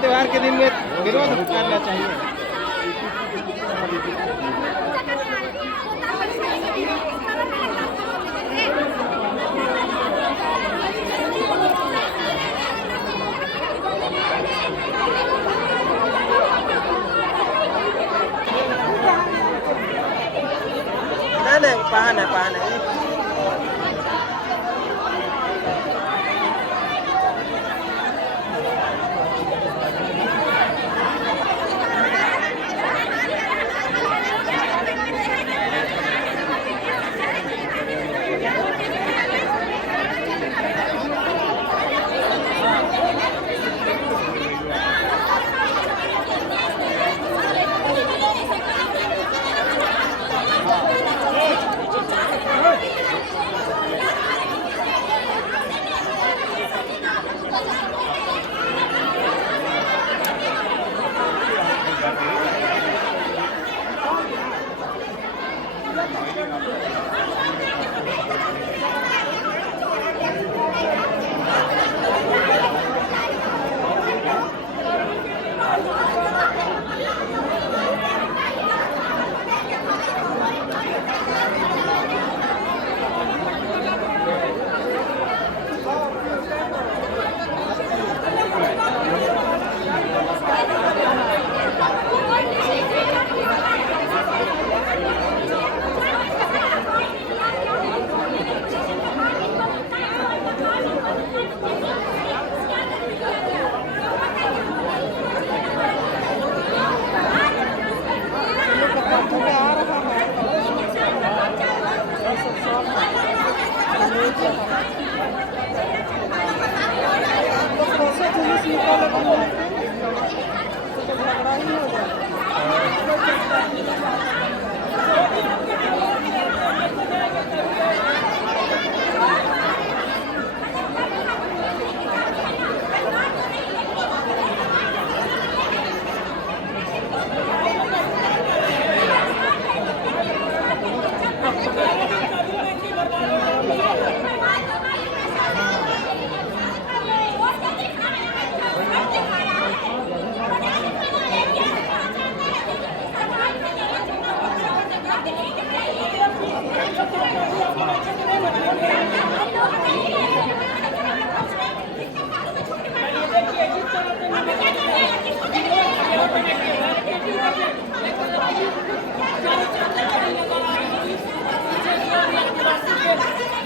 त्योहार के दिन में विरोध करना चाहिए। नहीं, पान है।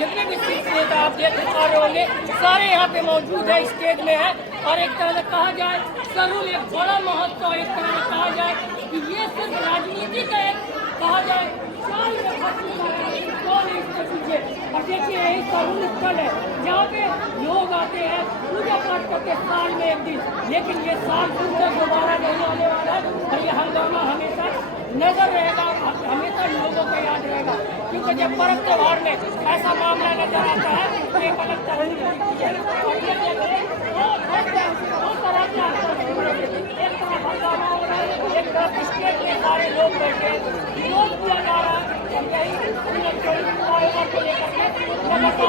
जितने भी शीर्ष नेता आप देख पा रहे होंगे सारे यहाँ पे मौजूद है, स्टेज में है। और एक तरह से कहा जाए जरूर एक बड़ा महत्व, एक तरह से कहा जाए कि ये सिर्फ राजनीति का एक कहा जाए चाल में कौन है इसके पीछे। और देखिए यही तरुण स्थल है जहाँ पे लोग आते हैं पूजा पाठ करते साल में एक दिन, लेकिन ये साल फिर से दोबारा नहीं आने वाला है। और ये हंगामा हमेशा नजर रहेगा, हमेशा लोगों को याद रहेगा, क्योंकि जब पर्व त्योहार में ऐसा मामला नजर आता है तो एक अलग तरह की एक तरफ स्टेज में सारे लोग बैठे विरोध किया जा रहा है। को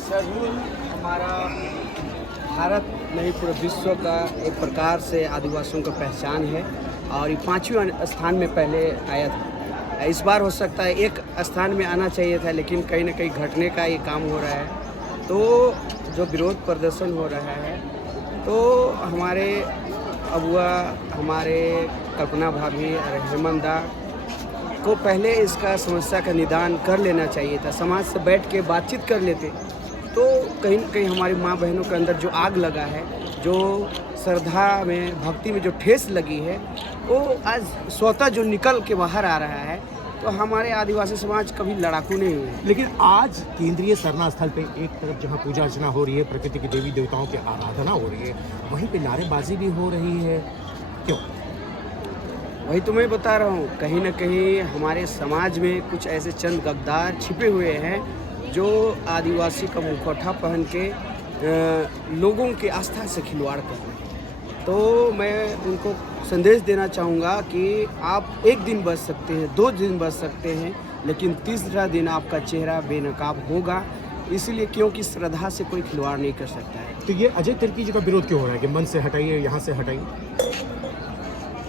सरहुल हमारा भारत नहीं पूरे विश्व का एक प्रकार से आदिवासियों का पहचान है और ये 5वें स्थान में पहले आया था। इस बार हो सकता है एक स्थान में आना चाहिए था, लेकिन कहीं ना कहीं घटने का ये काम हो रहा है। तो जो विरोध प्रदर्शन हो रहा है तो तो हमारे अबुआ, हमारे कल्पना भाभी और हेमंत दा को पहले इसका समस्या का निदान कर लेना चाहिए था। समाज से बैठ के बातचीत कर लेते तो कहीं न कहीं हमारी माँ बहनों के अंदर जो आग लगा है, जो श्रद्धा में, भक्ति में जो ठेस लगी है, वो आज स्वतः जो निकल के बाहर आ रहा है। तो हमारे आदिवासी समाज कभी लड़ाकू नहीं हुए। लेकिन आज केंद्रीय सरना स्थल पे एक तरफ जहाँ पूजा अर्चना हो रही है, प्रकृति के देवी देवताओं की आराधना हो रही है, वहीं पे नारेबाजी भी हो रही है, क्यों? वही तो मैं बता रहा हूँ, कहीं ना कहीं हमारे समाज में कुछ ऐसे चंद गद्दार छिपे हुए हैं जो आदिवासी का मुखौटा पहन के लोगों की आस्था से खिलवाड़ कर रहे हैं। तो मैं उनको संदेश देना चाहूँगा कि आप एक दिन बच सकते हैं, 2 दिन बच सकते हैं, लेकिन तीसरा दिन आपका चेहरा बेनकाब होगा। इसलिए क्योंकि श्रद्धा से कोई खिलवाड़ नहीं कर सकता है। तो ये अजय तिर्की जी का विरोध क्यों हो रहा है कि मन से हटाइए, यहाँ से हटाइए?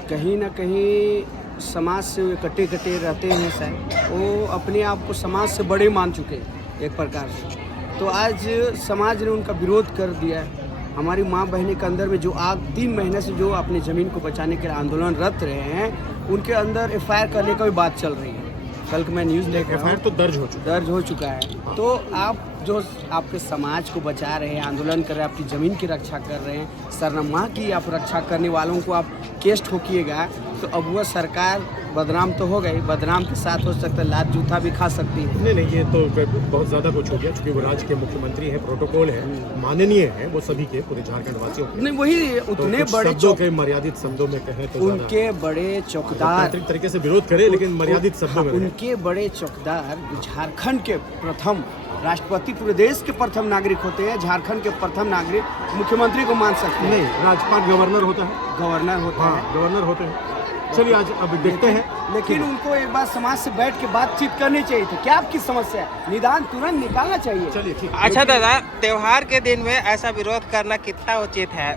कहीं ना कहीं समाज से वे कटे कटे रहते हैं शायद, वो अपने आप को समाज से बड़े मान चुके हैं एक प्रकार से। तो आज समाज ने उनका विरोध कर दिया है। हमारी माँ बहने के अंदर में जो आग 3 महीने से जो अपनी ज़मीन को बचाने के लिए आंदोलनरत रहे हैं, उनके अंदर FIR करने का भी बात चल रही है। कल मैं न्यूज़ देख रहा हूँ, FIR तो दर्ज हो चुका है। तो आप जो आपके समाज को बचा रहे हैं, आंदोलन कर रहे हैं, आपकी ज़मीन की रक्षा कर रहे हैं, सरना की आप रक्षा करने वालों को आप केस ठोकिएगा, तो अब वह सरकार बदनाम तो हो गई, बदनाम के साथ हो सकता है लात जूता भी खा सकती है। नहीं, ये तो बहुत ज़्यादा कुछ हो गया, क्योंकि वो राज्य के मुख्यमंत्री हैं, प्रोटोकॉल है, माननीय है वो सभी के, पूरे झारखंड वासियों के। नहीं, वही उतने तो बड़े शब्दों के मर्यादित शब्दों में कहें तो उनके बड़े चौकीदार तरीके से विरोध करें, लेकिन मर्यादित शब्दों में उनके बड़े चौकीदार झारखंड के प्रथम राष्ट्रपति, पूरे देश के प्रथम नागरिक होते हैं। झारखंड के प्रथम नागरिक मुख्यमंत्री को मान सकते हैं। नहीं, राज्यपाल गवर्नर होता है, गवर्नर होता है, गवर्नर होते हैं। चलिए आज अब देखते हैं। लेकिन उनको एक बार समाज से बैठ के बातचीत करनी चाहिए थी। क्या आपकी समस्या है, निदान तुरंत निकालना चाहिए। चलिए ठीक। अच्छा दादा, त्योहार के दिन में ऐसा विरोध करना कितना उचित है?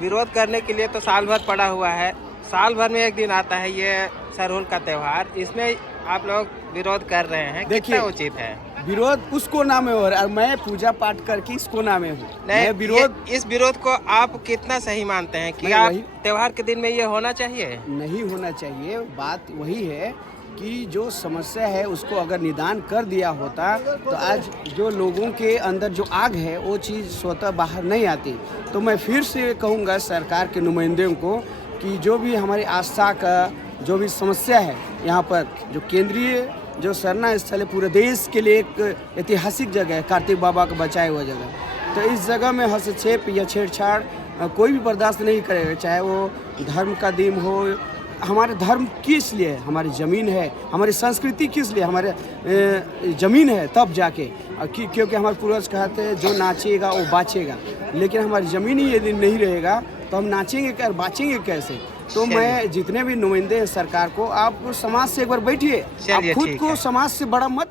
विरोध करने के लिए तो साल भर पड़ा हुआ है, साल भर में एक दिन आता है ये सरहुल का त्योहार, इसमें आप लोग विरोध कर रहे हैं, कितना उचित है? विरोध उसको नाम है और मैं पूजा पाठ करके इसको नाम है हूँ। नहीं, विरोध इस विरोध को आप कितना सही मानते हैं कि आप त्योहार के दिन में ये होना चाहिए? नहीं होना चाहिए। बात वही है कि जो समस्या है उसको अगर निदान कर दिया होता तो आज जो लोगों के अंदर जो आग है वो चीज़ स्वतः बाहर नहीं आती। तो मैं फिर से कहूँगा सरकार के नुमाइंदों को कि जो भी हमारी आस्था का जो भी समस्या है, यहाँ पर जो केंद्रीय जो सरना स्थल है, पूरे देश के लिए एक ऐतिहासिक जगह है, कार्तिक बाबा का बचाया हुआ जगह। तो इस जगह में हस्तक्षेप या छेड़छाड़ कोई भी बर्दाश्त नहीं करेगा, चाहे वो धर्म का दिन हो। हमारे धर्म किस लिए है, हमारी ज़मीन है, हमारी संस्कृति किस लिए, हमारे ज़मीन है तब जाके, क्योंकि हमारे पूर्वज कहते हैं जो नाचेगा वो बाचेगा। लेकिन हमारी ज़मीन ही यदि नहीं रहेगा तो हम नाचेंगे क्या, बाचेंगे कैसे? तो मैं जितने भी नुमाइंदे हैं सरकार को, आप समाज से एक बार बैठिए, आप खुद को समाज से बड़ा मत।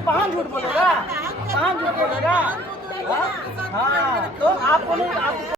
कहाँ झूठ बोलेगा, कहाँ झूठ बोलेगा? हाँ, तो आपको नहीं